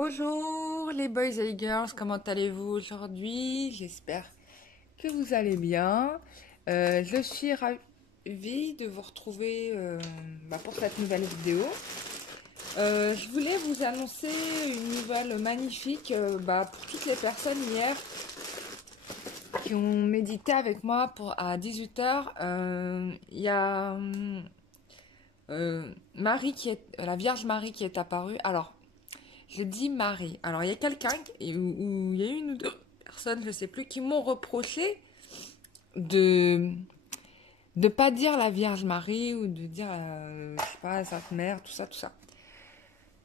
Bonjour les boys et les girls, comment allez-vous aujourd'hui? J'espère que vous allez bien. Je suis ravie de vous retrouver pour cette nouvelle vidéo. Je voulais vous annoncer une nouvelle magnifique pour toutes les personnes hier qui ont médité avec moi à 18h. Il y a Marie la Vierge Marie qui est apparue. Alors, je dis Marie. Alors, il y a quelqu'un, ou il y a une ou deux personnes, je ne sais plus, qui m'ont reproché de pas dire la Vierge Marie ou de dire, je sais pas, Sainte Mère, tout ça, tout ça.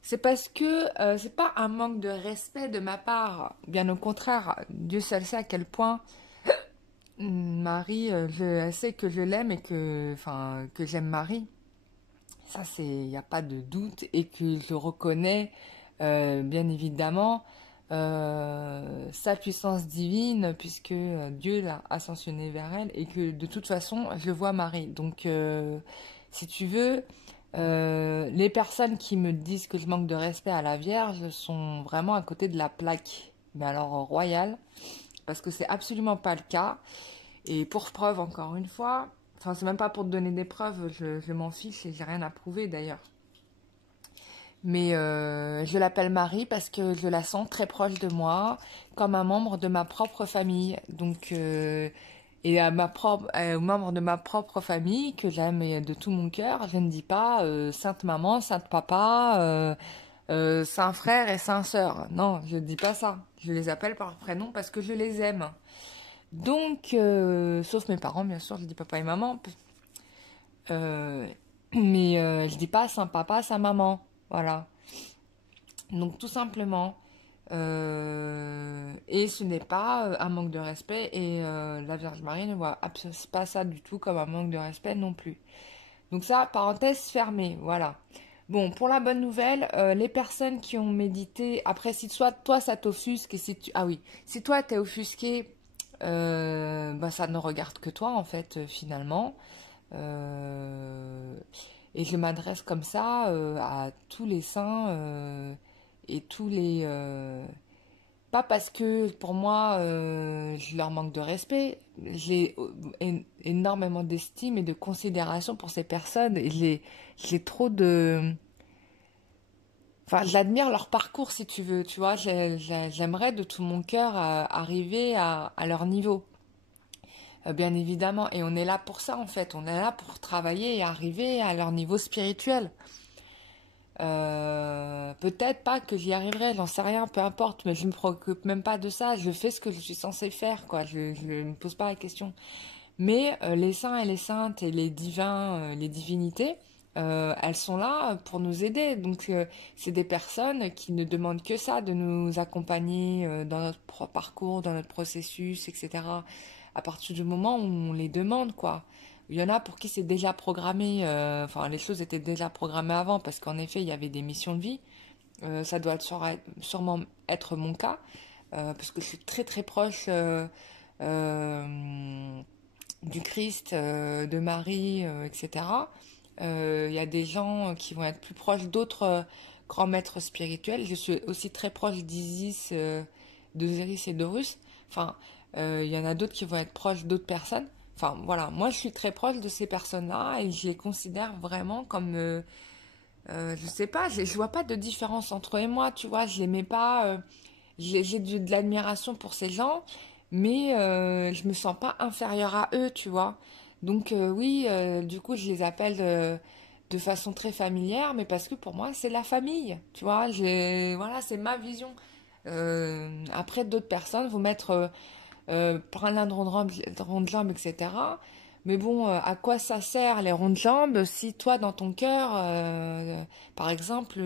C'est parce que c'est pas un manque de respect de ma part. Bien au contraire, Dieu seul sait à quel point Marie, elle sait que je l'aime et que j'aime Marie. Ça, il n'y a pas de doute et que je reconnais bien évidemment sa puissance divine puisque Dieu l'a ascensionnée vers elle et que de toute façon je vois Marie. Donc si tu veux, les personnes qui me disent que je manque de respect à la Vierge sont vraiment à côté de la plaque, mais alors royale, parce que c'est absolument pas le cas. Et pour preuve, encore une fois, enfin c'est même pas pour te donner des preuves, je m'en fiche et j'ai rien à prouver d'ailleurs. Mais je l'appelle Marie parce que je la sens très proche de moi, comme un membre de ma propre famille. Donc, et aux membres de ma propre famille, que j'aime de tout mon cœur, je ne dis pas Sainte Maman, Sainte Papa, Saint Frère et Saint Sœur. Non, je ne dis pas ça. Je les appelle par prénom parce que je les aime. Donc, sauf mes parents, bien sûr, je dis papa et maman. Mais je dis pas Saint Papa, Saint Maman. Voilà. Donc tout simplement, et ce n'est pas un manque de respect et la Vierge Marie ne voit absolument pas ça du tout comme un manque de respect non plus. Donc ça, parenthèse fermée, voilà. Bon, pour la bonne nouvelle, les personnes qui ont médité, après si toi ça t'offusque, et si toi t'es offusqué, ça ne regarde que toi en fait finalement. Et je m'adresse comme ça à tous les saints et tous les... pas parce que pour moi je leur manque de respect, j'ai énormément d'estime et de considération pour ces personnes et j'ai trop de... Enfin, j'admire leur parcours si tu veux, tu vois, j'aimerais de tout mon cœur arriver à leur niveau. Bien évidemment, et on est là pour ça en fait, on est là pour travailler et arriver à leur niveau spirituel. Peut-être pas que j'y arriverai, j'en sais rien, peu importe, mais je me préoccupe même pas de ça, je fais ce que je suis censée faire, quoi, je ne me pose pas la question. Mais les saints et les saintes et les divins, les divinités, elles sont là pour nous aider. Donc c'est des personnes qui ne demandent que ça, de nous accompagner dans notre parcours, dans notre processus, etc. À partir du moment où on les demande, quoi. Il y en a pour qui c'est déjà programmé, les choses étaient déjà programmées avant, parce qu'en effet, il y avait des missions de vie. Ça doit sûrement être mon cas, parce que je suis très très proche du Christ, de Marie, etc. Il y a des gens qui vont être plus proches d'autres grands maîtres spirituels. Je suis aussi très proche d'Isis, d'Osiris et d'Horus. Enfin, il y en a d'autres qui vont être proches d'autres personnes. Enfin, voilà, moi je suis très proche de ces personnes-là et je les considère vraiment comme... je sais pas, je vois pas de différence entre eux et moi, tu vois, je les mets pas... j'ai de l'admiration pour ces gens, mais je me sens pas inférieure à eux, tu vois. Donc oui, du coup, je les appelle de façon très familière, mais parce que pour moi, c'est la famille, tu vois. Voilà, c'est ma vision. Après, d'autres personnes vont mettre plein de rondes jambes, etc. Mais bon, à quoi ça sert les rondes jambes si toi, dans ton cœur, par exemple...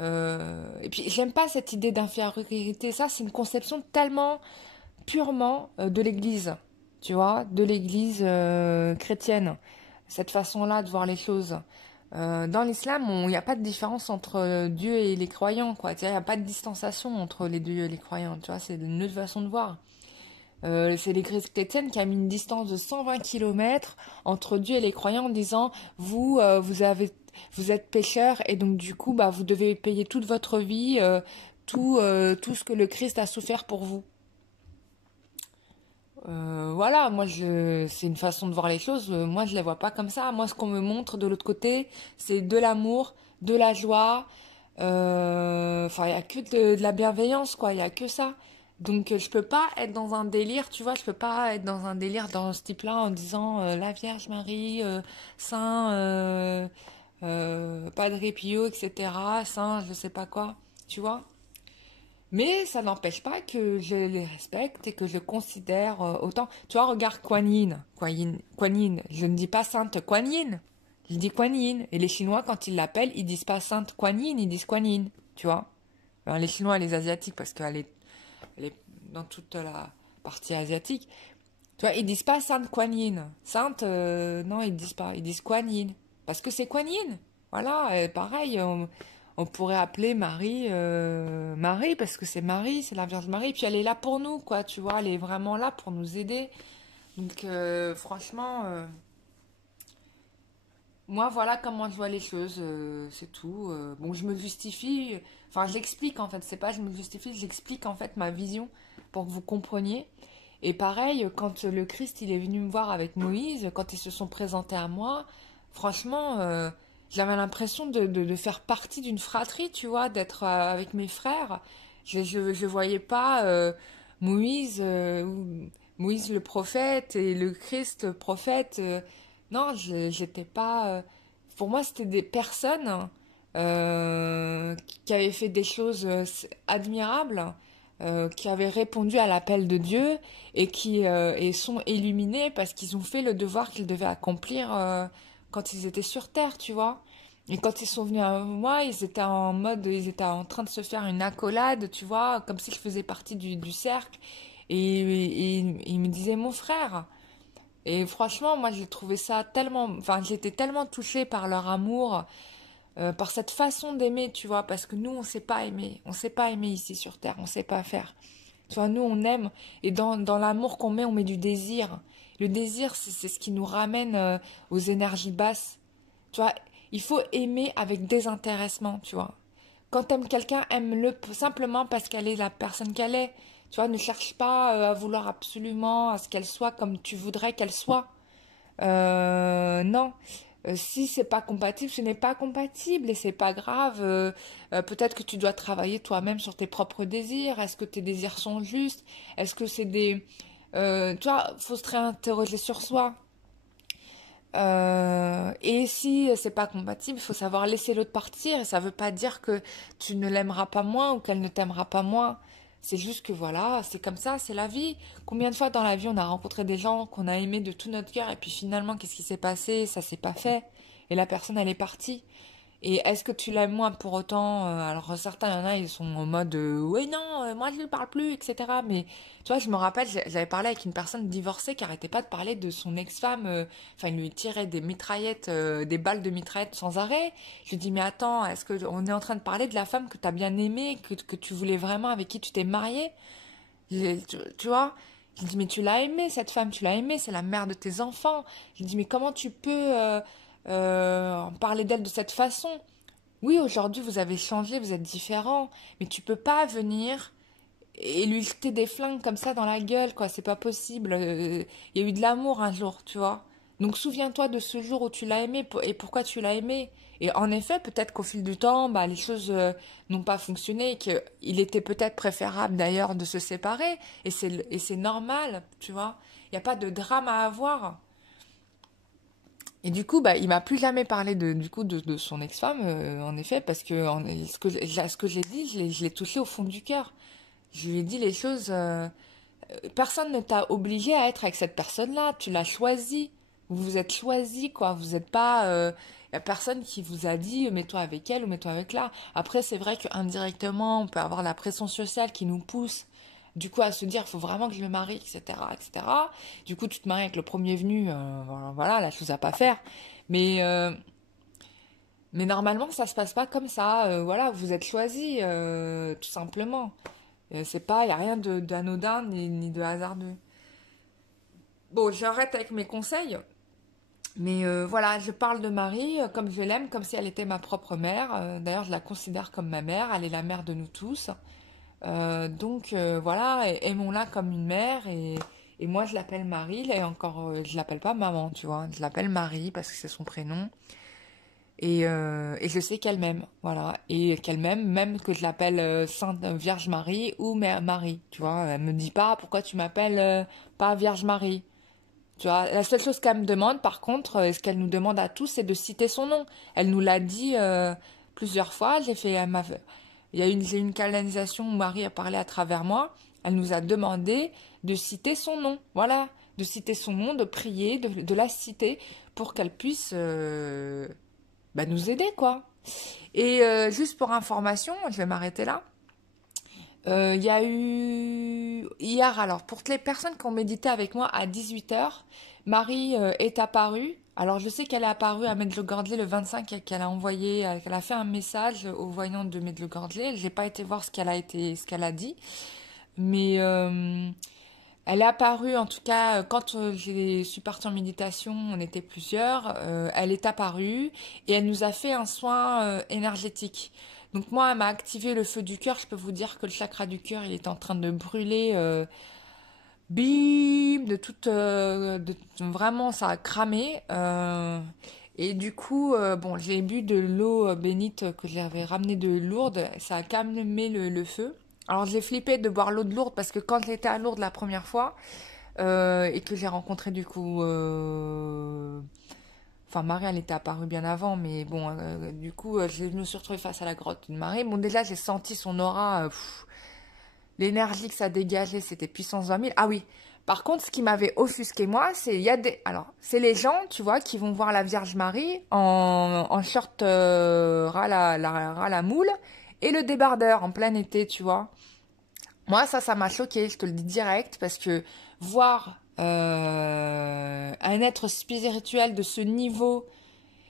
et puis, j'aime pas cette idée d'infériorité. Ça, c'est une conception tellement purement de l'Église, tu vois, de l'Église chrétienne. Cette façon-là de voir les choses. Dans l'islam, il n'y a pas de différence entre Dieu et les croyants, quoi. Il n'y a pas de distanciation entre les dieux et les croyants, tu vois. C'est une autre façon de voir. C'est l'Église chrétienne qui a mis une distance de 120 kilomètres entre Dieu et les croyants en disant vous, vous êtes pécheurs et donc du coup vous devez payer toute votre vie tout ce que le Christ a souffert pour vous. Voilà, moi c'est une façon de voir les choses. Moi je les vois pas comme ça. Moi ce qu'on me montre de l'autre côté, c'est de l'amour, de la joie. Enfin, il y a que de la bienveillance, quoi. Il y a que ça. Donc je peux pas être dans un délire, tu vois. Je peux pas être dans un délire dans ce type-là en disant la Vierge Marie, Saint, Padre Pio, etc. Saint, je sais pas quoi, tu vois. Mais ça n'empêche pas que je les respecte et que je considère autant. Tu vois, regarde Kuan Yin. Kuan Yin. Je ne dis pas Sainte Kuan Yin. Je dis Kuan Yin. Et les Chinois, quand ils l'appellent, ils disent pas Sainte Kuan Yin, ils disent Kuan Yin. Tu vois. Alors, les Chinois et les Asiatiques, parce elle est dans toute la partie asiatique. Tu vois, ils disent pas Sainte Kuan Yin. Sainte, non, ils disent pas. Ils disent Kuan Yin. Parce que c'est Kuan Yin. Voilà, pareil, on pourrait appeler Marie Marie, parce que c'est Marie, c'est la Vierge Marie. Puis elle est là pour nous, quoi, tu vois, elle est vraiment là pour nous aider. Donc, franchement, moi, voilà comment je vois les choses, c'est tout. Bon, je me justifie, enfin, j'explique en fait, c'est pas je me justifie, j'explique en fait ma vision pour que vous compreniez. Et pareil, quand le Christ il est venu me voir avec Moïse, quand ils se sont présentés à moi, franchement, j'avais l'impression de faire partie d'une fratrie, tu vois, d'être avec mes frères. Je voyais pas Moïse, Moïse le prophète et le Christ le prophète. Non, j'étais pas. Pour moi, c'était des personnes qui avaient fait des choses admirables, qui avaient répondu à l'appel de Dieu et qui et sont illuminés parce qu'ils ont fait le devoir qu'ils devaient accomplir quand ils étaient sur Terre, tu vois. Et quand ils sont venus à moi, ils étaient en train de se faire une accolade, tu vois, comme si je faisais partie du cercle. Et ils me disaient, mon frère. Et franchement, moi, j'ai trouvé ça tellement, enfin, j'étais tellement touchée par leur amour, par cette façon d'aimer, tu vois, parce que nous, on sait pas aimer, on sait pas aimer ici sur Terre, on sait pas faire. Tu vois, nous, on aime, et dans l'amour qu'on met, on met du désir. Le désir, c'est ce qui nous ramène aux énergies basses. Tu vois, il faut aimer avec désintéressement, tu vois. Quand t'aimes quelqu'un, aime-le simplement parce qu'elle est la personne qu'elle est. Tu vois, ne cherche pas à vouloir absolument à ce qu'elle soit comme tu voudrais qu'elle soit. Non. Si c'est pas compatible, ce n'est pas compatible et c'est pas grave. Peut-être que tu dois travailler toi-même sur tes propres désirs. Est-ce que tes désirs sont justes? Est-ce que c'est des... tu vois, faut se réinterroger sur soi. Et si c'est pas compatible, il faut savoir laisser l'autre partir. Et ça veut pas dire que tu ne l'aimeras pas moins ou qu'elle ne t'aimera pas moins. C'est juste que voilà, c'est comme ça, c'est la vie. Combien de fois dans la vie on a rencontré des gens qu'on a aimés de tout notre cœur et puis finalement qu'est-ce qui s'est passé? Ça s'est pas fait. Et la personne elle est partie. Et est-ce que tu l'aimes moins pour autant? Alors certains, il y en a, ils sont en mode oui, non, moi je ne parle plus, etc. Mais tu vois, je me rappelle, j'avais parlé avec une personne divorcée qui arrêtait pas de parler de son ex-femme. Enfin, il lui tirait des mitraillettes, des balles de mitraillettes sans arrêt. Je lui dis, mais attends, est-ce que on est en train de parler de la femme que tu as bien aimée, que tu voulais vraiment, avec qui tu t'es mariée? Tu vois? Je lui dis, mais tu l'as aimée, cette femme, tu l'as aimée, c'est la mère de tes enfants. Je lui dis, mais comment tu peux parler d'elle de cette façon? Oui, aujourd'hui, vous avez changé, vous êtes différents, mais tu peux pas venir et lui jeter des flingues comme ça dans la gueule, quoi. C'est pas possible. Il y a eu de l'amour un jour, tu vois. Donc souviens-toi de ce jour où tu l'as aimé et pourquoi tu l'as aimé. Et en effet, peut-être qu'au fil du temps, bah, les choses n'ont pas fonctionné et qu'il était peut-être préférable d'ailleurs de se séparer. Et c'est normal, tu vois. Il n'y a pas de drame à avoir. Et du coup, bah, il m'a plus jamais parlé de son ex-femme, en effet, parce que ce que j'ai dit, je l'ai touché au fond du cœur. Je lui ai dit les choses. Personne ne t'a obligé à être avec cette personne-là. Tu l'as choisi. Vous vous êtes choisi, quoi. Vous n'êtes pas. Y a personne qui vous a dit mets-toi avec elle ou mets-toi avec là. Après, c'est vrai qu'indirectement, on peut avoir la pression sociale qui nous pousse. Du coup, à se dire, il faut vraiment que je me marie, etc., etc. Du coup, tu te maries avec le premier venu, voilà, la chose à pas faire. Mais, euh, mais normalement, ça se passe pas comme ça. Voilà, vous êtes choisi, tout simplement. C'est pas, il y a rien d'anodin ni de hasardeux. Bon, j'arrête avec mes conseils. Mais voilà, je parle de Marie comme je l'aime, comme si elle était ma propre mère. D'ailleurs, je la considère comme ma mère. Elle est la mère de nous tous. Donc voilà, aimons-la comme une mère. Et moi, je l'appelle Marie. Et encore, je l'appelle pas maman, tu vois. Je l'appelle Marie parce que c'est son prénom. Et je sais qu'elle m'aime, voilà. Et qu'elle m'aime, même que je l'appelle Sainte Vierge Marie ou Mère Marie, tu vois. Elle me dit pas pourquoi tu m'appelles pas Vierge Marie. Tu vois, la seule chose qu'elle me demande, par contre, et ce qu'elle nous demande à tous, c'est de citer son nom. Elle nous l'a dit plusieurs fois. Il y a j'ai eu une canalisation où Marie a parlé à travers moi. Elle nous a demandé de citer son nom. Voilà, de citer son nom, de prier, de la citer pour qu'elle puisse bah, nous aider, quoi. Et juste pour information, je vais m'arrêter là. Il y a eu hier, alors pour les personnes qui ont médité avec moi à 18 h, Marie est apparue. Alors je sais qu'elle est apparue à Medjugorje le 25 et qu'elle a envoyé, qu'elle a fait un message aux voyants de Medjugorje. J'ai pas été voir ce qu'elle a dit, mais elle est apparue en tout cas quand je suis partie en méditation. On était plusieurs. Elle est apparue et elle nous a fait un soin énergétique. Donc moi, elle m'a activé le feu du cœur. Je peux vous dire que le chakra du cœur, il est en train de brûler. Bim, de toute, vraiment, ça a cramé. Et du coup, bon, j'ai bu de l'eau bénite que j'avais ramenée de Lourdes. Ça a calmé le feu. Alors j'ai flippé de boire l'eau de Lourdes parce que quand j'étais à Lourdes la première fois et que j'ai rencontré du coup enfin, Marie, elle était apparue bien avant, mais bon, du coup, je me suis retrouvée face à la grotte de Marie. Bon, déjà, j'ai senti son aura, l'énergie que ça dégageait, c'était puissance 20 000. Ah oui, par contre, ce qui m'avait offusqué, moi, c'est, il y a des, alors, c'est les gens, tu vois, qui vont voir la Vierge Marie en short ras la moule et le débardeur en plein été, tu vois. Moi, ça m'a choqué, je te le dis direct, parce que voir un être spirituel de ce niveau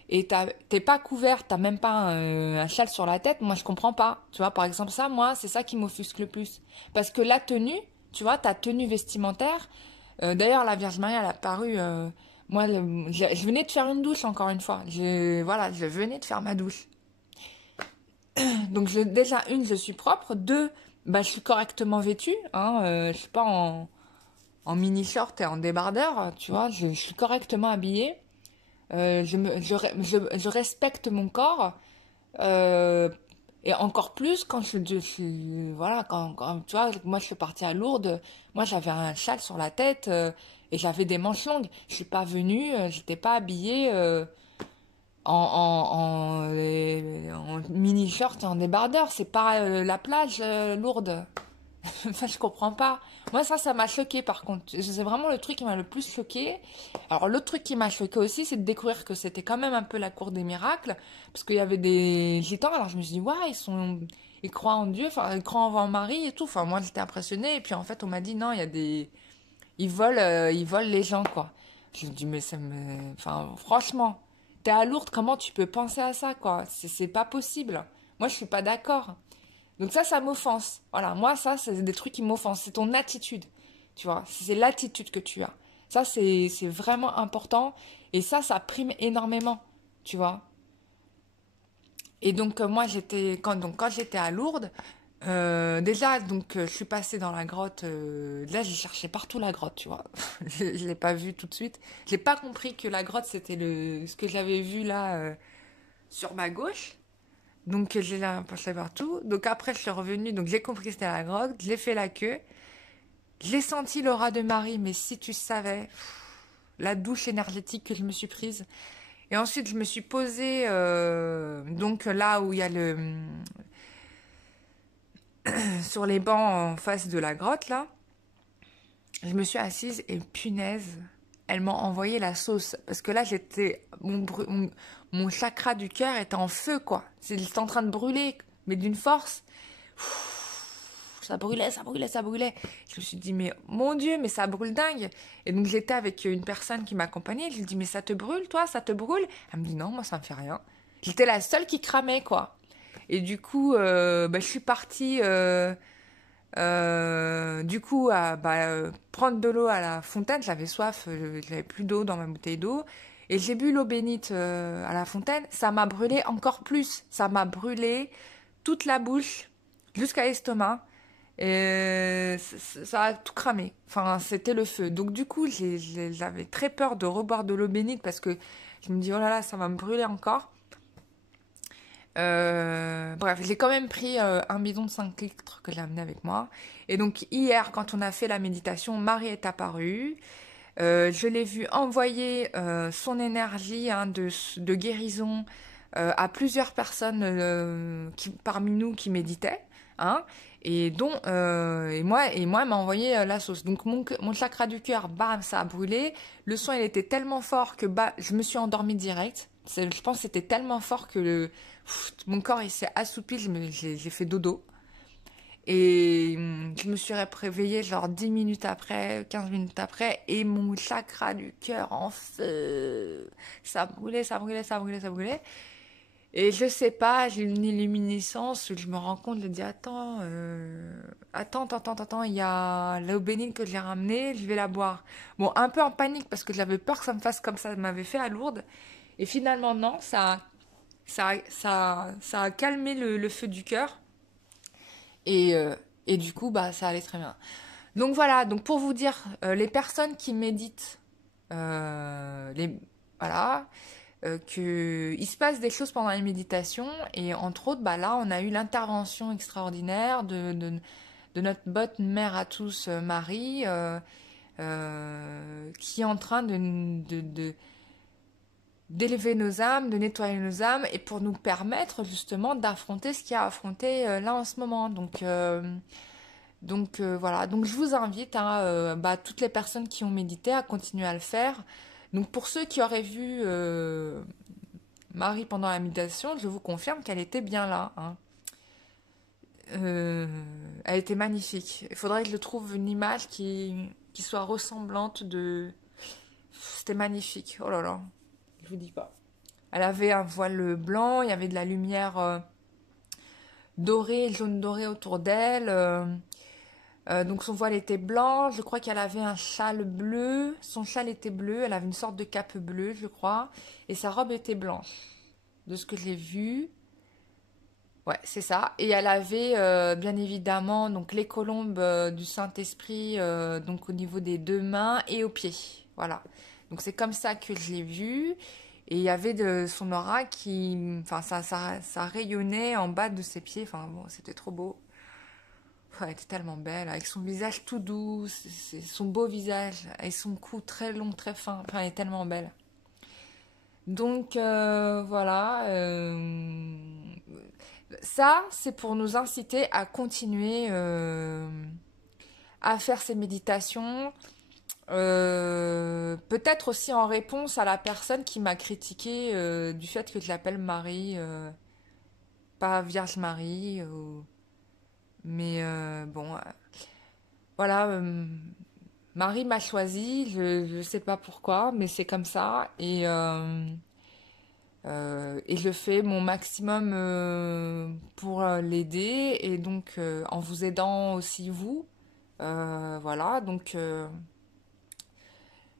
et t'es pas couverte, t'as même pas un châle sur la tête, moi je comprends pas. Tu vois, par exemple, ça, moi, c'est ça qui m'offusque le plus. Parce que la tenue, tu vois, ta tenue vestimentaire, d'ailleurs, la Vierge Marie, elle a paru, moi, je venais de faire une douche, encore une fois. Voilà, je venais de faire ma douche. Donc, déjà, une, je suis propre. Deux, bah, je suis correctement vêtue. Hein, je suis pas en mini-short et en débardeur, tu vois, je suis correctement habillée. Je respecte mon corps. euh, et encore plus quand voilà, quand, tu vois, moi je suis partie à Lourdes, moi j'avais un châle sur la tête et j'avais des manches longues. Je suis pas venue, j'étais pas habillée en mini-short et en débardeur. C'est pas la plage, Lourdes. Enfin, je comprends pas. Moi, ça m'a choqué par contre. C'est vraiment le truc qui m'a le plus choqué. Alors, l'autre truc qui m'a choqué aussi, c'est de découvrir que c'était quand même un peu la cour des miracles. Parce qu'il y avait des gitans. Alors, je me suis dit, ouais, ils croient en Dieu, enfin, ils croient en Marie et tout. Enfin, moi, j'étais impressionnée. Et puis, en fait, on m'a dit, non, il y a des. Ils volent les gens, quoi. Je me dis, mais ça me. Enfin, franchement, t'es à Lourdes, comment tu peux penser à ça, quoi? C'est pas possible. Moi, je suis pas d'accord. Donc ça m'offense. Voilà, moi, ça, c'est des trucs qui m'offensent. C'est ton attitude, tu vois. C'est l'attitude que tu as. Ça, c'est vraiment important. Et ça prime énormément, tu vois. Et donc, moi, quand j'étais à Lourdes, déjà, donc, je suis passée dans la grotte. Là, j'ai cherché partout la grotte, tu vois. Je ne l'ai pas vue tout de suite. J'ai pas compris que la grotte, c'était ce que j'avais vu là sur ma gauche. Donc j'ai passé partout. Donc après je suis revenue, donc j'ai compris que c'était la grotte, j'ai fait la queue, j'ai senti l'aura de Marie, mais si tu savais, la douche énergétique que je me suis prise. Et ensuite je me suis posée, donc là où il y a sur les bancs en face de la grotte là, je me suis assise et punaise, elle m'a envoyé la sauce. Parce que là mon chakra du cœur était en feu quoi. C'était en train de brûler, mais d'une force. Ça brûlait, ça brûlait, ça brûlait. Je me suis dit, mais mon Dieu, mais ça brûle dingue. Et donc j'étais avec une personne qui m'accompagnait. Je lui dis, mais ça te brûle, toi, ça te brûle? Elle me dit, non, moi ça me fait rien. J'étais la seule qui cramait, quoi. Et du coup, bah, je suis partie, du coup, à prendre de l'eau à la fontaine. J'avais soif, j'avais plus d'eau dans ma bouteille d'eau. Et j'ai bu l'eau bénite à la fontaine, ça m'a brûlé encore plus. Ça m'a brûlé toute la bouche jusqu'à l'estomac. Et ça a tout cramé. Enfin, c'était le feu. Donc du coup, j'avais très peur de reboire de l'eau bénite parce que je me dis, oh là là, ça va me brûler encore. Bref, j'ai quand même pris un bidon de 5 litres que j'ai amené avec moi. Et donc hier, quand on a fait la méditation, Marie est apparue. Je l'ai vue envoyer son énergie hein, de guérison à plusieurs personnes parmi nous qui méditaient. Hein, et moi, elle m'a envoyé la sauce. Donc mon chakra du cœur, bam, ça a brûlé. Le son, il était tellement fort que bah, je me suis endormie direct. Je pense que c'était tellement fort que mon corps il s'est assoupi, j'ai fait dodo. Et je me suis réveillée genre 10 minutes après, 15 minutes après, et mon chakra du cœur en feu. Ça brûlait, ça brûlait, ça brûlait, ça brûlait. Et je sais pas, j'ai une illuminescence où je me rends compte, je dis attends, attends, il y a l'eau bénite que j'ai ramenée, je vais la boire. Bon, un peu en panique parce que j'avais peur que ça me fasse comme ça m'avait fait à Lourdes. Et finalement, non, ça a calmé le feu du cœur. Et, euh, et du coup, bah, ça allait très bien. Donc voilà, donc pour vous dire, les personnes qui méditent, voilà, qu'il se passe des choses pendant les méditations. Et entre autres, bah, là, on a eu l'intervention extraordinaire de notre bonne mère à tous, Marie, qui est en train d'élever nos âmes, de nettoyer nos âmes, et pour nous permettre justement d'affronter ce qu'il y a à affronter là en ce moment. Donc voilà, donc je vous invite, hein, bah, toutes les personnes qui ont médité à continuer à le faire. Donc pour ceux qui auraient vu Marie pendant la méditation, je vous confirme qu'elle était bien là. Hein. Elle était magnifique. Il faudrait que je trouve une image qui soit ressemblante de... C'était magnifique. Oh là là, je vous dis pas. Elle avait un voile blanc, il y avait de la lumière dorée, jaune doré autour d'elle. Donc son voile était blanc, je crois qu'elle avait un châle bleu, son châle était bleu, elle avait une sorte de cape bleue, je crois, et sa robe était blanche, de ce que j'ai vu. Ouais, c'est ça. Et elle avait bien évidemment donc les colombes du Saint-Esprit donc au niveau des deux mains et aux pieds. Voilà. Donc c'est comme ça que je l'ai vue. Et il y avait de son aura qui, enfin ça rayonnait en bas de ses pieds. Enfin bon, c'était trop beau. Elle était tellement belle, avec son visage tout doux, son beau visage, et son cou très long, très fin. Enfin, elle est tellement belle. Donc voilà, ça c'est pour nous inciter à continuer à faire ces méditations. Peut-être aussi en réponse à la personne qui m'a critiqué du fait que je l'appelle Marie, pas Vierge Marie. Mais bon, voilà, Marie m'a choisi, je sais pas pourquoi, mais c'est comme ça. Et je fais mon maximum pour l'aider et donc en vous aidant aussi vous. Voilà, donc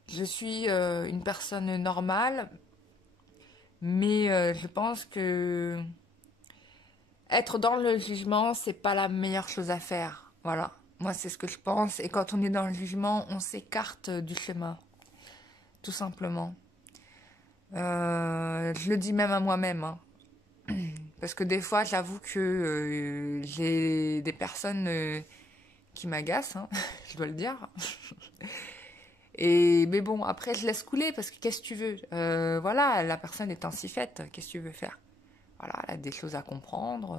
je suis une personne normale, mais je pense que être dans le jugement, c'est pas la meilleure chose à faire. Voilà, moi c'est ce que je pense. Et quand on est dans le jugement, on s'écarte du chemin, tout simplement. Je le dis même à moi-même, hein. Parce que des fois, j'avoue que j'ai des personnes qui m'agacent, hein, je dois le dire. Mais bon, après, je laisse couler parce que qu'est-ce que tu veux? Voilà, la personne est ainsi faite, qu'est-ce que tu veux faire? Voilà, elle a des choses à comprendre.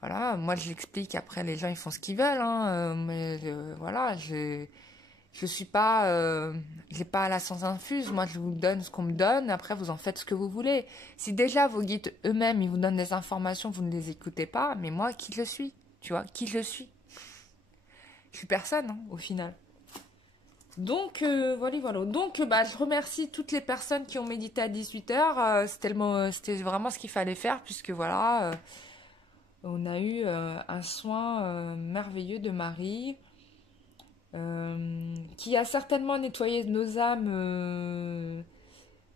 Voilà, moi je l'explique, après les gens ils font ce qu'ils veulent, hein, mais voilà, je suis pas, j'ai pas la science infuse, moi je vous donne ce qu'on me donne, après vous en faites ce que vous voulez. Si déjà vos guides eux-mêmes ils vous donnent des informations, vous ne les écoutez pas, mais moi qui je suis, tu vois, qui je suis? Je suis personne, hein, au final. Donc voilà. Donc bah, je remercie toutes les personnes qui ont médité à 18h. C'était vraiment ce qu'il fallait faire puisque voilà, on a eu un soin merveilleux de Marie qui a certainement nettoyé nos âmes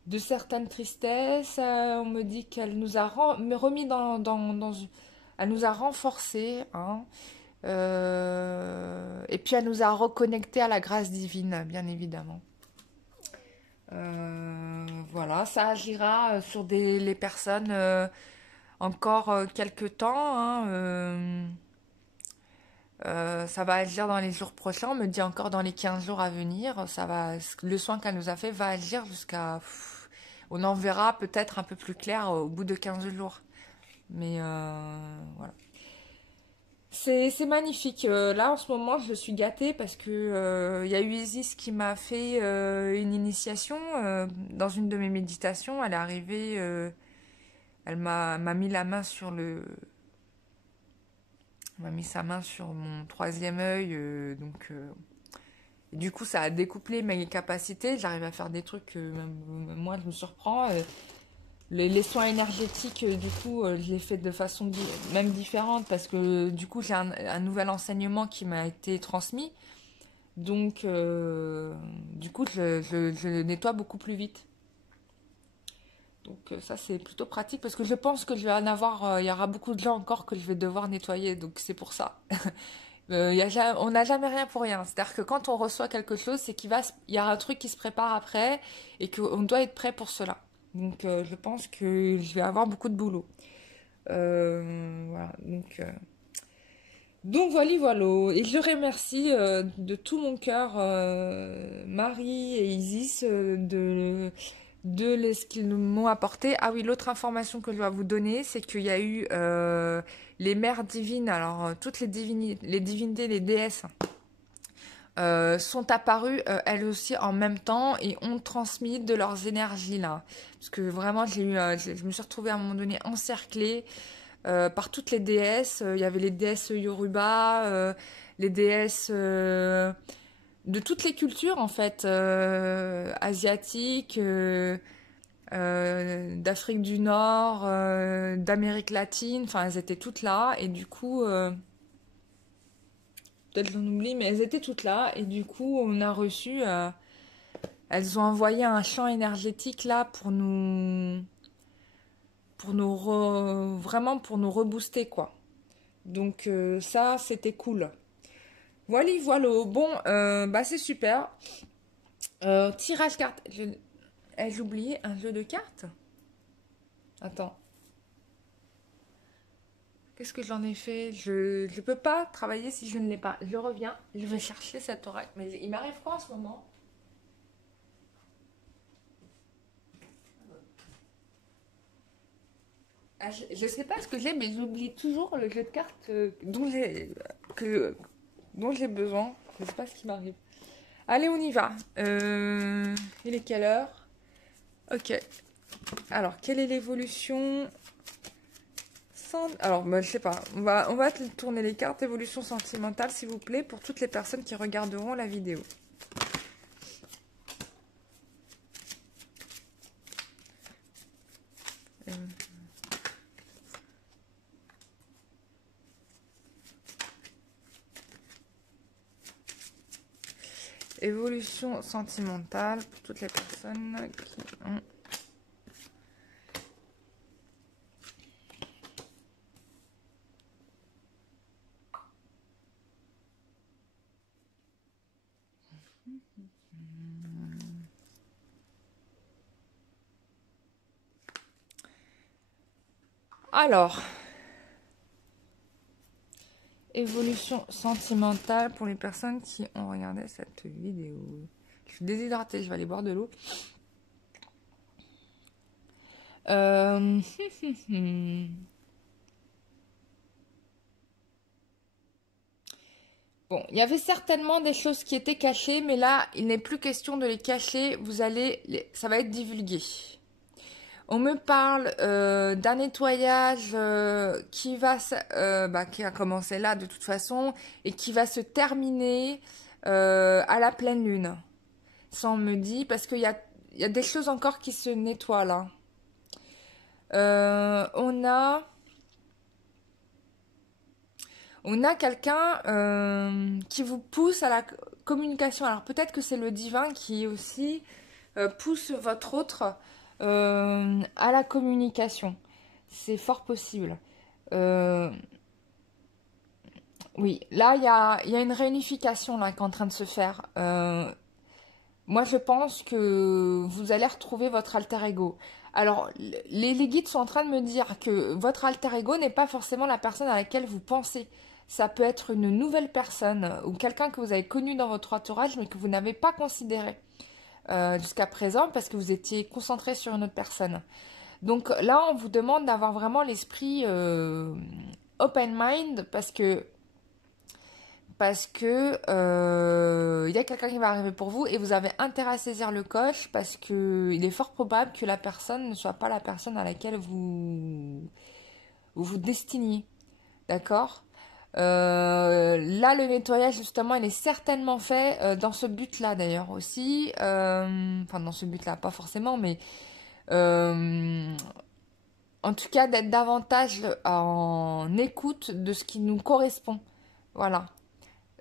de certaines tristesses. On me dit qu'elle nous a remis elle nous a renforcés, hein. Et puis elle nous a reconnectés à la grâce divine, bien évidemment. Voilà, ça agira sur les personnes encore quelques temps, hein. Ça va agir dans les jours prochains, on me dit encore dans les 15 jours à venir. Le soin qu'elle nous a fait va agir jusqu'à... On en verra peut-être un peu plus clair au bout de 15 jours. Mais voilà. C'est magnifique. Là, en ce moment, je suis gâtée parce que il y a eu Isis qui m'a fait une initiation dans une de mes méditations. Elle est arrivée, elle m'a mis la main sur elle m'a mis sa main sur mon troisième œil, et du coup, ça a découplé mes capacités. J'arrive à faire des trucs que même moi, je me surprends. Les soins énergétiques, du coup, je les fais de façon même différente parce que du coup, j'ai un nouvel enseignement qui m'a été transmis. Donc, du coup, je nettoie beaucoup plus vite. Donc, ça, c'est plutôt pratique parce que je pense que je vais en avoir. Il y aura beaucoup de gens encore que je vais devoir nettoyer. Donc, c'est pour ça. On n'a jamais rien pour rien. C'est-à-dire que quand on reçoit quelque chose, c'est il y a un truc qui se prépare après et qu'on doit être prêt pour cela. Donc, je pense que je vais avoir beaucoup de boulot. Voilà. Donc voilà. Et je remercie de tout mon cœur Marie et Isis de ce qu'ils m'ont apporté. Ah oui, l'autre information que je dois vous donner, c'est qu'il y a eu les mères divines, alors toutes les divinités, les déesses, sont apparues elles aussi en même temps et ont transmis de leurs énergies là. Parce que vraiment, je me suis retrouvée à un moment donné encerclée par toutes les déesses. Il y avait les déesses Yoruba, les déesses de toutes les cultures en fait, asiatiques, d'Afrique du Nord, d'Amérique latine. Enfin, elles étaient toutes là et du coup... peut-être j'en oublie, mais elles étaient toutes là. Et du coup, on a reçu... elles ont envoyé un champ énergétique là vraiment pour nous rebooster, quoi. Donc ça, c'était cool. Voilà, voilà. Bon, bah c'est super. Tirage carte. Ai-je oublié un jeu de cartes? Attends. Qu'est-ce que j'en ai fait? Je peux pas travailler si je ne l'ai pas. Je reviens. Je vais chercher cet oracle. Mais il m'arrive quoi en ce moment? Ah, je sais pas ce que j'ai, mais j'oublie toujours le jeu de cartes dont j'ai besoin. Je sais pas ce qui m'arrive. Allez, on y va. Il est quelle heure? Ok. Alors, quelle est l'évolution? Alors, bah, je sais pas. On va tourner les cartes évolution sentimentale, s'il vous plaît, pour toutes les personnes qui regarderont la vidéo. Évolution sentimentale pour toutes les personnes qui ont... Alors, évolution sentimentale pour les personnes qui ont regardé cette vidéo. Je suis déshydratée, je vais aller boire de l'eau. Bon, il y avait certainement des choses qui étaient cachées, mais là, il n'est plus question de les cacher. Ça va être divulgué. On me parle d'un nettoyage qui a commencé là de toute façon et qui va se terminer à la pleine lune. Ça, on me dit, parce qu'il y a des choses encore qui se nettoient là. On a quelqu'un qui vous pousse à la communication. Alors peut-être que c'est le divin qui aussi pousse votre autre À la communication. C'est fort possible. Euh, oui, là, il y a une réunification là, qui est en train de se faire. Moi, je pense que vous allez retrouver votre alter ego. Alors, les guides sont en train de me dire que votre alter ego n'est pas forcément la personne à laquelle vous pensez. Ça peut être une nouvelle personne ou quelqu'un que vous avez connu dans votre entourage mais que vous n'avez pas considéré jusqu'à présent parce que vous étiez concentré sur une autre personne. Donc là, on vous demande d'avoir vraiment l'esprit open mind parce que il y a quelqu'un qui va arriver pour vous et vous avez intérêt à saisir le coche parce que il est fort probable que la personne ne soit pas la personne à laquelle vous destiniez. D'accord? Là, le nettoyage, justement, il est certainement fait dans ce but-là, d'ailleurs, aussi. Enfin, dans ce but-là, pas forcément, mais euh, en tout cas, d'être davantage en écoute de ce qui nous correspond. Voilà.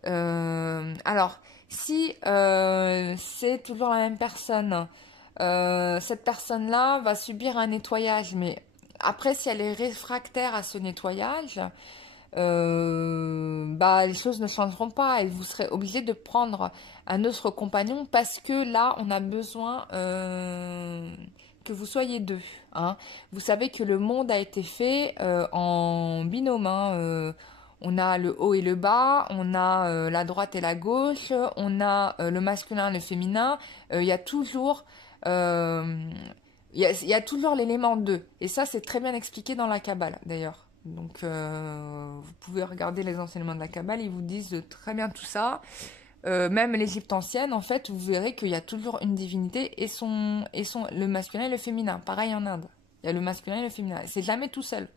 Alors, si c'est toujours la même personne, cette personne-là va subir un nettoyage, mais après, si elle est réfractaire à ce nettoyage, bah, les choses ne changeront pas et vous serez obligé de prendre un autre compagnon parce que là, on a besoin que vous soyez deux. Hein. Vous savez que le monde a été fait en binôme. Hein, on a le haut et le bas, on a la droite et la gauche, on a le masculin et le féminin. Il y a toujours euh, il y a toujours l'élément 2. Et ça, c'est très bien expliqué dans la Kabbale, d'ailleurs. Donc, vous pouvez regarder les enseignements de la Kabbale, ils vous disent très bien tout ça. Même l'Égypte ancienne, en fait, vous verrez qu'il y a toujours une divinité le masculin et le féminin. Pareil en Inde. Il y a le masculin et le féminin. C'est jamais tout seul.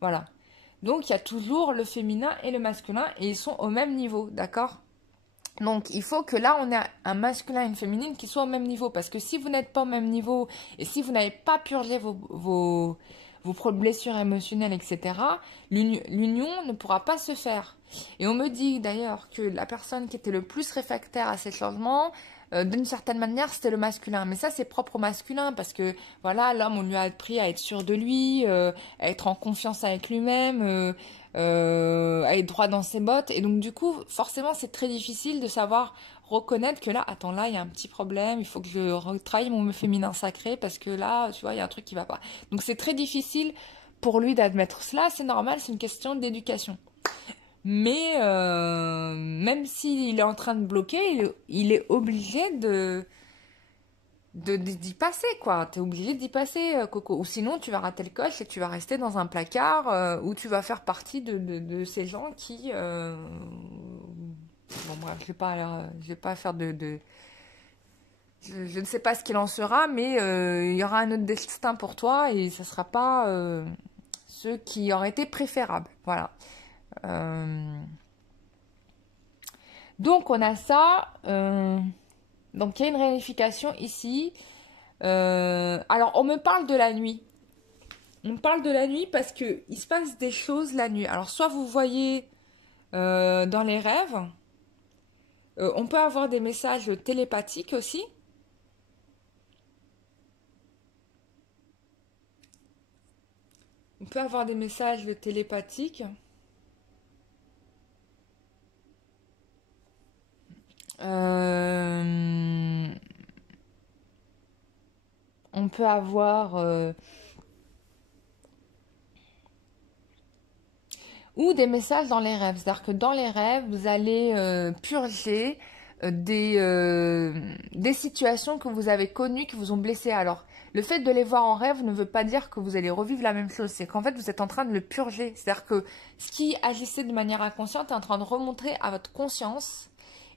Voilà. Donc, il y a toujours le féminin et le masculin et ils sont au même niveau, d'accord? Donc, il faut que là, on ait un masculin et une féminine qui soient au même niveau. Parce que si vous n'êtes pas au même niveau et si vous n'avez pas purgé vos blessures émotionnelles, etc., l'union ne pourra pas se faire. Et on me dit d'ailleurs que la personne qui était le plus réfractaire à ces changements, d'une certaine manière, c'était le masculin. Mais ça, c'est propre au masculin parce que, voilà, l'homme, on lui a appris à être sûr de lui, à être en confiance avec lui-même, à être droit dans ses bottes. Et donc, du coup, forcément, c'est très difficile de savoir reconnaître que là, attends, là, il y a un petit problème, il faut que je retravaille mon féminin sacré parce que là, tu vois, il y a un truc qui va pas. Donc, c'est très difficile pour lui d'admettre cela. C'est normal, c'est une question d'éducation. Mais même s'il est en train de bloquer, il est obligé d'y passer, quoi. T'es obligé d'y passer, Coco. Ou sinon, tu vas rater le coche et tu vas rester dans un placard où tu vas faire partie de ces gens qui... Bon, bref, je vais pas faire je ne sais pas ce qu'il en sera, mais il y aura un autre destin pour toi et ça sera pas ce qui aurait été préférable. Voilà. Euh, Donc, on a ça. Donc, il y a une réunification ici. Alors, on me parle de la nuit. On me parle de la nuit parce que il se passe des choses la nuit. Alors, soit vous voyez dans les rêves. On peut avoir des messages télépathiques aussi. On peut avoir des messages télépathiques. On peut avoir ou des messages dans les rêves. C'est-à-dire que dans les rêves, vous allez purger des situations que vous avez connues, qui vous ont blessé. Alors, le fait de les voir en rêve ne veut pas dire que vous allez revivre la même chose. C'est qu'en fait, vous êtes en train de le purger. C'est-à-dire que ce qui agissait de manière inconsciente est en train de remontrer à votre conscience.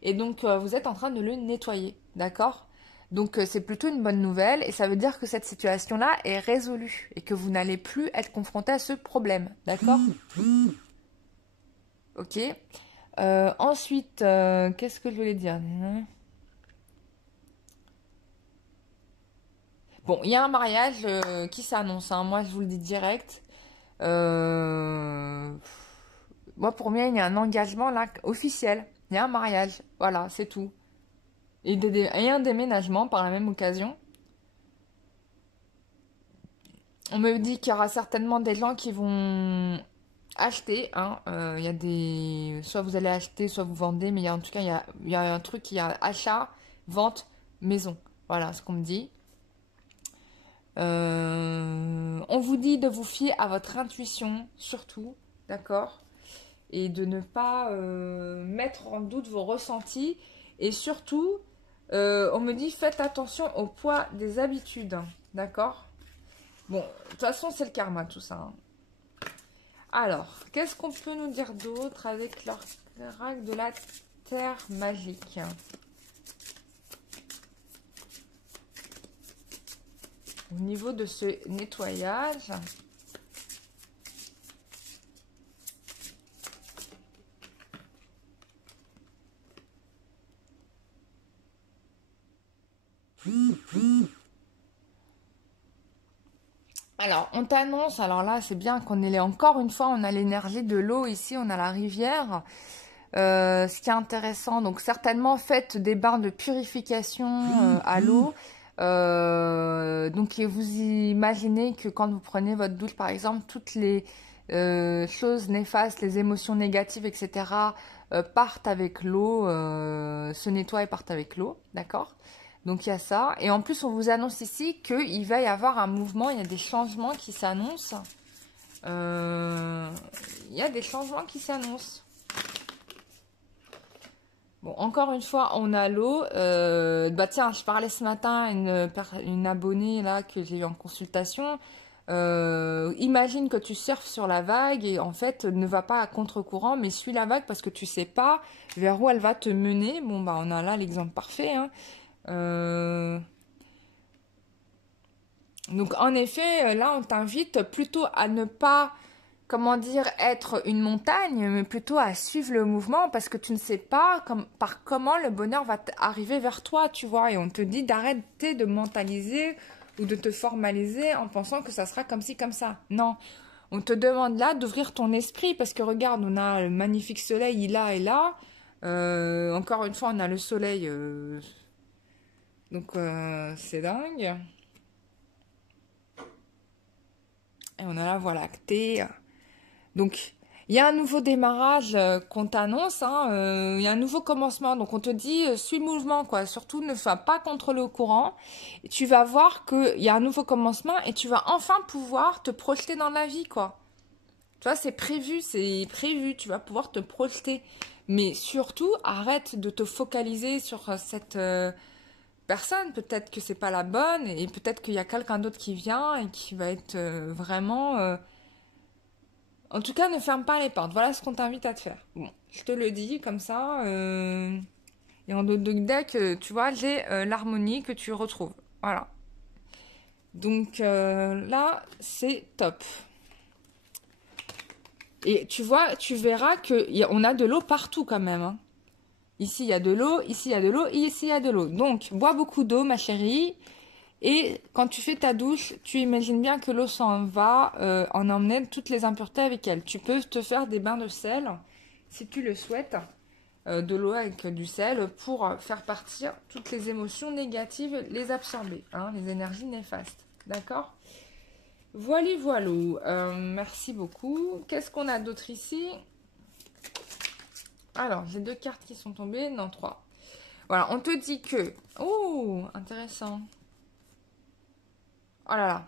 Et donc, vous êtes en train de le nettoyer. D'accord? Donc, c'est plutôt une bonne nouvelle. Et ça veut dire que cette situation-là est résolue. Et que vous n'allez plus être confronté à ce problème. D'accord? Ok. Ensuite, qu'est-ce que je voulais dire? Bon, il y a un mariage qui s'annonce, hein. Moi, je vous le dis direct. Euh, Moi, pour moi, il y a un engagement là officiel. Il y a un mariage. Voilà, c'est tout. Et un déménagement par la même occasion. On me dit qu'il y aura certainement des gens qui vont acheter. Hein. Il y a des... Soit vous allez acheter, soit vous vendez. Mais en tout cas, il y a un truc, il y a achat, vente, maison. Voilà ce qu'on me dit. On vous dit de vous fier à votre intuition, surtout. D'accord? Et de ne pas mettre en doute vos ressentis. Et surtout, on me dit faites attention au poids des habitudes. D'accord? Bon, de toute façon, c'est le karma, tout ça. Hein. Alors, qu'est-ce qu'on peut nous dire d'autre avec l'oracle de la terre magique? Au niveau de ce nettoyage... Alors, on t'annonce, alors là, c'est bien qu'on ait encore une fois, on a l'énergie de l'eau ici, on a la rivière. Ce qui est intéressant, donc certainement faites des bains de purification à l'eau. Donc, vous imaginez que quand vous prenez votre douche, par exemple, toutes les choses néfastes, les émotions négatives, etc., partent avec l'eau, se nettoient et partent avec l'eau, d'accord? Donc, il y a ça. Et en plus, on vous annonce ici qu'il va y avoir un mouvement, il y a des changements qui s'annoncent. Il y a des changements qui s'annoncent. Bon, encore une fois, on a l'eau. Bah tiens, je parlais ce matin à une abonnée là que j'ai eu en consultation. Imagine que tu surfes sur la vague et en fait, ne va pas à contre-courant, mais suis la vague parce que tu sais pas vers où elle va te mener. Bon, bah on a là l'exemple parfait, hein. Donc en effet, là on t'invite plutôt à ne pas, comment dire, être une montagne, mais plutôt à suivre le mouvement parce que tu ne sais pas par comment le bonheur va arriver vers toi, tu vois. Et on te dit d'arrêter de mentaliser ou de te formaliser en pensant que ça sera comme ci, comme ça. Non, on te demande là d'ouvrir ton esprit parce que regarde, on a le magnifique soleil là et là. Encore une fois, on a le soleil... Donc, c'est dingue. Et on a la Voie lactée. Donc, il y a un nouveau démarrage qu'on t'annonce. Hein, il y a un nouveau commencement. Donc, on te dit, suis le mouvement, quoi. Surtout, ne sois pas contre le courant. Et tu vas voir qu'il y a un nouveau commencement et tu vas enfin pouvoir te projeter dans la vie, quoi. Tu vois, c'est prévu. Tu vas pouvoir te projeter. Mais surtout, arrête de te focaliser sur cette... personne, peut-être que c'est pas la bonne et peut-être qu'il y a quelqu'un d'autre qui vient et qui va être vraiment... En tout cas, ne ferme pas les portes. Voilà ce qu'on t'invite à te faire. Bon, je te le dis comme ça. Et en d'autres deck, tu vois, j'ai l'harmonie que tu retrouves. Voilà. Donc là, c'est top. Et tu vois, tu verras qu'on a de l'eau partout quand même. Hein. Ici, il y a de l'eau, ici, il y a de l'eau, ici, il y a de l'eau. Donc, bois beaucoup d'eau, ma chérie. Et quand tu fais ta douche, tu imagines bien que l'eau s'en va en emmener toutes les impuretés avec elle. Tu peux te faire des bains de sel, si tu le souhaites, de l'eau avec du sel pour faire partir toutes les émotions négatives, les absorber, hein, les énergies néfastes. D'accord? Voilà. Merci beaucoup. Qu'est-ce qu'on a d'autre ici? Alors, j'ai 2 cartes qui sont tombées. Non, 3. Voilà, on te dit que... Oh, intéressant. Oh là là.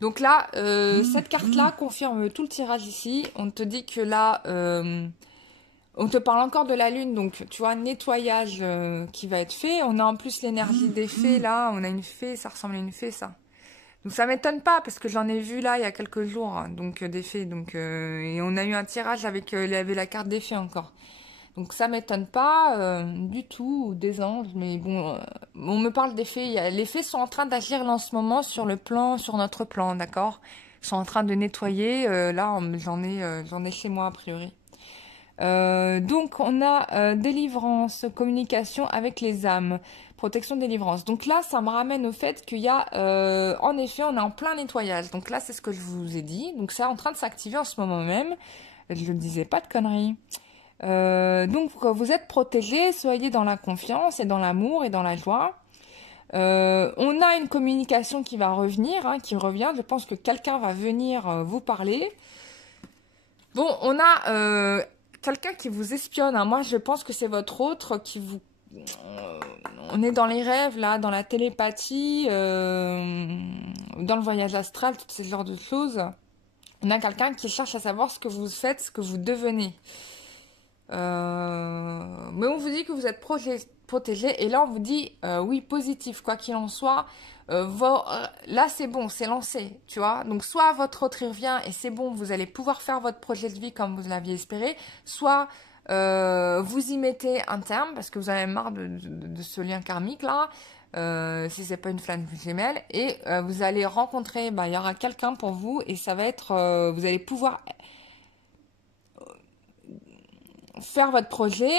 Donc là, cette carte-là confirme tout le tirage ici. On te dit que là, on te parle encore de la lune. Donc, tu vois, nettoyage qui va être fait. On a en plus l'énergie des fées, là. On a une fée, ça ressemble à une fée, ça. Donc, ça m'étonne pas, parce que j'en ai vu, là, il y a quelques jours. Hein, donc, des fées. Donc, et on a eu un tirage avec il y avait la carte des fées encore. Donc ça m'étonne pas du tout, ou des anges, mais bon, on me parle des fées. Les fées sont en train d'agir là en ce moment sur notre plan, d'accord? Ils sont en train de nettoyer, là j'en ai chez moi a priori. Donc on a délivrance, communication avec les âmes, protection, délivrance. Donc là ça me ramène au fait qu'il y a, en effet on est en plein nettoyage. Donc là c'est ce que je vous ai dit, donc c'est en train de s'activer en ce moment même. Je ne disais pas de conneries. Donc vous êtes protégés, soyez dans la confiance et dans l'amour et dans la joie. On a une communication qui va revenir, hein, qui revient. Je pense que quelqu'un va venir vous parler. Bon, on a quelqu'un qui vous espionne. Hein. Moi, je pense que c'est votre autre qui vous... on est dans les rêves, là, dans la télépathie, dans le voyage astral, tous ces genres de choses. On a quelqu'un qui cherche à savoir ce que vous faites, ce que vous devenez. Mais on vous dit que vous êtes protégé. Et là, on vous dit, oui, positif, quoi qu'il en soit. Là, c'est bon, c'est lancé, tu vois. Donc, soit votre autre revient et c'est bon, vous allez pouvoir faire votre projet de vie comme vous l'aviez espéré. Soit vous y mettez un terme parce que vous avez marre de ce lien karmique, là. Si c'est pas une flamme gemelle, et vous allez rencontrer, il y aura quelqu'un pour vous et ça va être, vous allez pouvoir faire votre projet.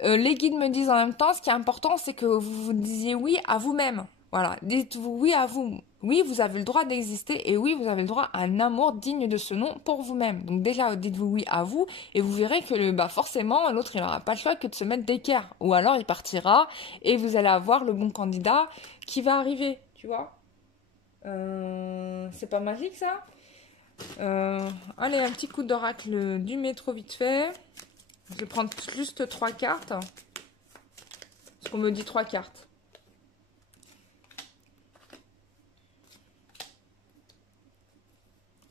Les guides me disent en même temps, ce qui est important, c'est que vous vous disiez oui à vous-même. Voilà, dites-vous oui à vous. Oui, vous avez le droit d'exister et oui, vous avez le droit à un amour digne de ce nom pour vous-même. Donc déjà, dites-vous oui à vous et vous verrez que forcément, l'autre, il n'aura pas le choix que de se mettre d'équerre. Ou alors, il partira et vous allez avoir le bon candidat qui va arriver, tu vois. C'est pas magique, ça. Allez, un petit coup d'oracle du métro vite fait. Je vais prendre juste 3 cartes. Parce qu'on me dit 3 cartes.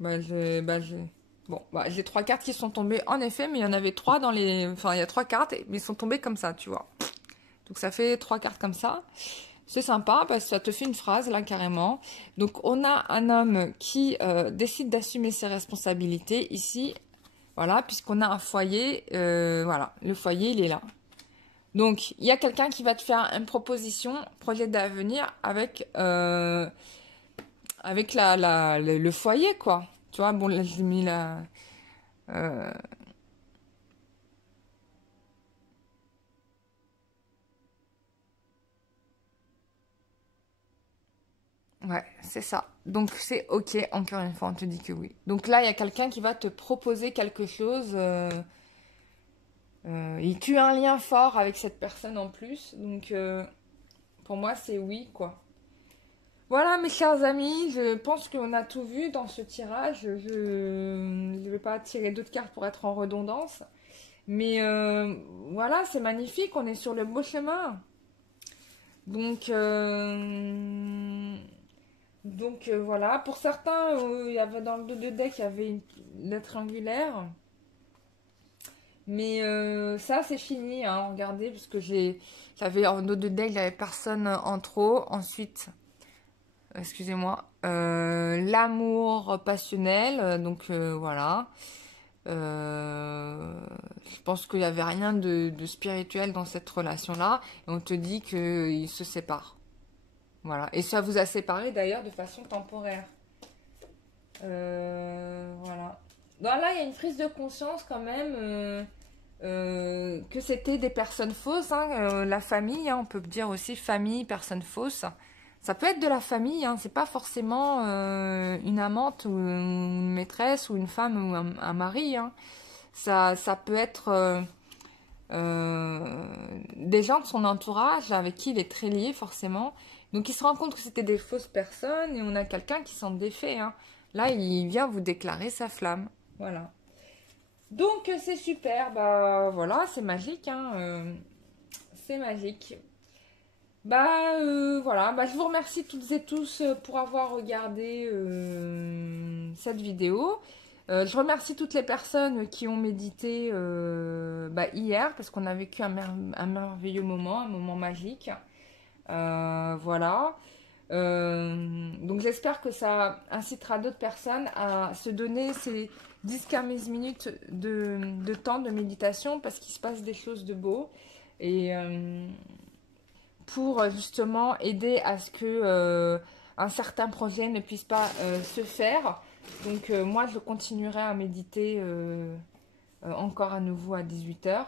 J'ai 3 cartes qui sont tombées en effet, mais il y en avait 3 dans les... Enfin, il y a 3 cartes, mais ils sont tombées comme ça, tu vois. Donc ça fait 3 cartes comme ça. C'est sympa parce que ça te fait une phrase là carrément. Donc on a un homme qui décide d'assumer ses responsabilités ici. Voilà, puisqu'on a un foyer. Voilà, le foyer il est là. Donc il y a quelqu'un qui va te faire une proposition, projet d'avenir avec... avec le foyer, quoi. Tu vois, bon, là, j'ai mis la... Ouais, c'est ça. Donc, c'est OK, encore une fois, on te dit que oui. Donc là, il y a quelqu'un qui va te proposer quelque chose. Il tue un lien fort avec cette personne en plus. Donc, pour moi, c'est oui, quoi. Voilà, mes chers amis, je pense qu'on a tout vu dans ce tirage. Je ne vais pas tirer d'autres cartes pour être en redondance. Mais voilà, c'est magnifique, on est sur le beau chemin. Donc, voilà, pour certains, il y avait dans le dos de deck, il y avait une lettre angulaire. Mais ça, c'est fini, hein, regardez, parce que j'avais en dos de deck, il n'y avait personne en trop. Ensuite... excusez-moi, l'amour passionnel, donc voilà. Je pense qu'il n'y avait rien de spirituel dans cette relation-là, et on te dit qu'ils se séparent. Voilà, et ça vous a séparé d'ailleurs de façon temporaire. Voilà. Bon, là, il y a une prise de conscience quand même que c'était des personnes fausses, hein, la famille, hein, on peut dire aussi famille, personne fausse. Ça peut être de la famille, hein, c'est pas forcément une amante ou une maîtresse ou une femme ou un mari. Hein. Ça peut être des gens de son entourage avec qui il est très lié forcément. Donc il se rend compte que c'était des fausses personnes et on a quelqu'un qui s'en défait. Hein. Là, il vient vous déclarer sa flamme. Voilà. Donc c'est super, voilà, c'est magique. Hein, c'est magique. Voilà, je vous remercie toutes et tous pour avoir regardé cette vidéo. Je remercie toutes les personnes qui ont médité hier parce qu'on a vécu un merveilleux moment, un moment magique. Voilà. Donc j'espère que ça incitera d'autres personnes à se donner ces 10-15 minutes de temps de méditation parce qu'il se passe des choses de beau. Et... pour justement aider à ce que un certain projet ne puisse pas se faire. Donc moi je continuerai à méditer encore à nouveau à 18h.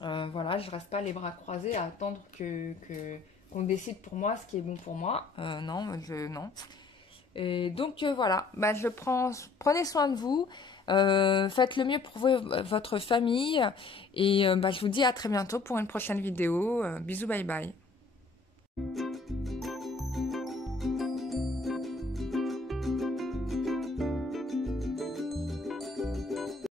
Voilà, je reste pas les bras croisés à attendre qu'on décide pour moi ce qui est bon pour moi. Non. Et donc voilà, prenez soin de vous. Faites le mieux pour vous, votre famille et je vous dis à très bientôt pour une prochaine vidéo. Bisous, bye bye.